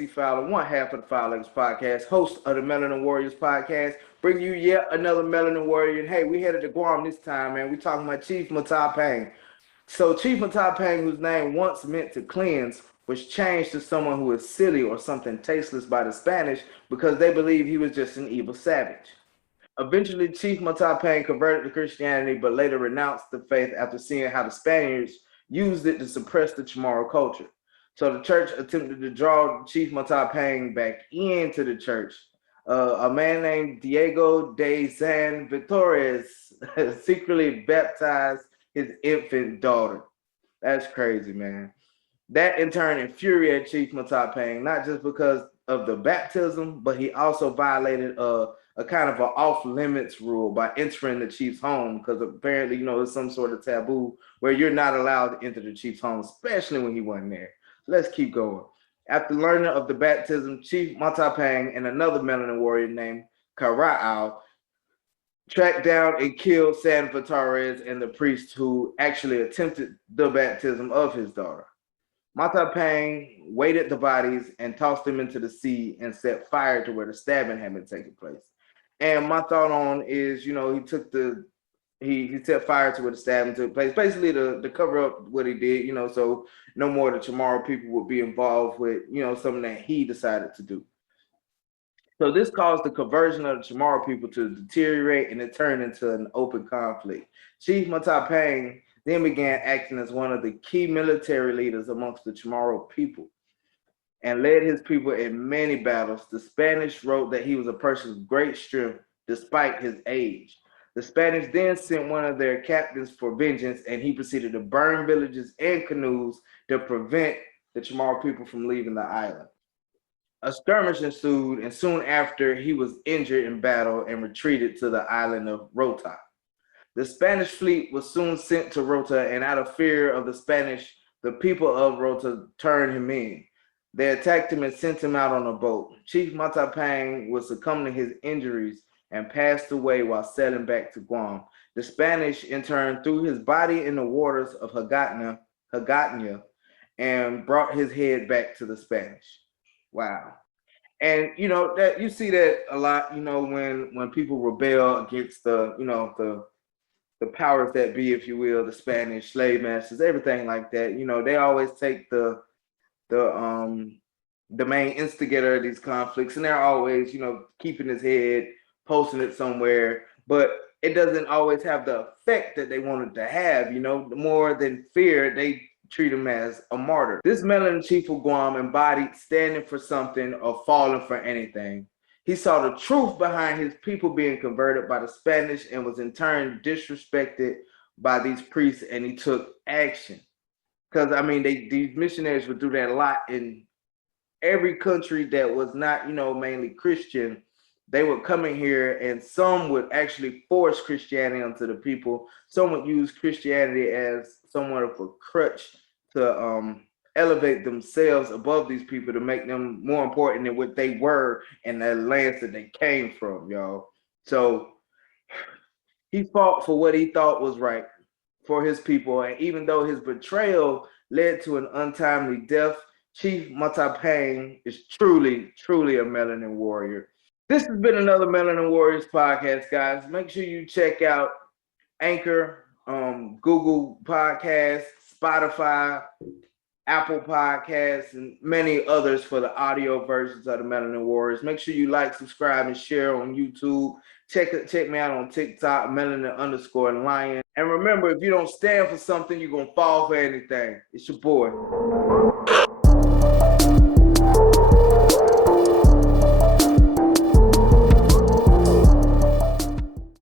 Legacy Fowler, one half of the Fowler Legacy Podcast, host of the Melanin Warriors Podcast, bring you yet another Melanin Warrior. And hey, we headed to Guam this time, man. We talking about Chief Matapang. So Chief Matapang, whose name once meant to cleanse, was changed to someone who is silly or something tasteless by the Spanish because they believed he was just an evil savage. Eventually, Chief Matapang converted to Christianity, but later renounced the faith after seeing how the Spaniards used it to suppress the Chammoro culture. So the church attempted to draw Chief Matapang back into the church. A man named Diego de San Vitores secretly baptized his infant daughter. That's crazy, man. That in turn infuriated Chief Matapang, not just because of the baptism, but he also violated a kind of an off limits rule by entering the chief's home, because apparently, there's some sort of taboo where you're not allowed to enter the chief's home, especially when he wasn't there. So let's keep going. After learning of the baptism, Chief Matapang and another Melanin warrior named Carao tracked down and killed San Vitores and the priest who actually attempted the baptism of his daughter. Matapang weighted the bodies and tossed them into the sea and set fire to where the stabbing had been taking place. And my thought on is, he set fire to where the stabbing took place, basically to cover up what he did, so no more of the Chammoro people would be involved with, something that he decided to do. So this caused the conversion of the Chammoro people to deteriorate, and it turned into an open conflict. Chief Matapang then began acting as one of the key military leaders amongst the Chammoro people and led his people in many battles. The Spanish wrote that he was a person of great strength despite his age. The Spanish then sent one of their captains for vengeance, and he proceeded to burn villages and canoes to prevent the Chammoro people from leaving the island. A skirmish ensued, and soon after, he was injured in battle and retreated to the island of Rota. The Spanish fleet was soon sent to Rota, and out of fear of the Spanish, the people of Rota turned him in. They attacked him and sent him out on a boat. Chief Matapang was succumbed to his injuries and passed away while sailing back to Guam. The Spanish, in turn, threw his body in the waters of Hagatna, and brought his head back to the Spanish. Wow. And that you see that a lot, when people rebel against the powers that be, if you will, the Spanish slave masters, everything like that. They always take the main instigator of these conflicts, and they're always, keeping his head, posting it somewhere, but it doesn't always have the effect that they wanted to have. More than fear, they treat him as a martyr. This Melanin chief of Guam embodied standing for something or falling for anything. He saw the truth behind his people being converted by the Spanish and was in turn disrespected by these priests, and he took action. Because these missionaries would do that a lot in every country that was not, mainly Christian. They would come in here, and some would actually force Christianity onto the people. Some would use Christianity as somewhat of a crutch to elevate themselves above these people, to make them more important than what they were in the lands that they came from, y'all. So he fought for what he thought was right for his people, and even though his betrayal led to an untimely death, Chief Matapang is truly, truly a Melanin warrior. This has been another Melanin Warriors podcast, guys. Make sure you check out Anchor, Google Podcasts, Spotify, Apple Podcasts, and many others for the audio versions of the Melanin Warriors. Make sure you like, subscribe, and share on YouTube. Check me out on TikTok, Melanin_Lion. And remember, if you don't stand for something, you're going to fall for anything. It's your boy.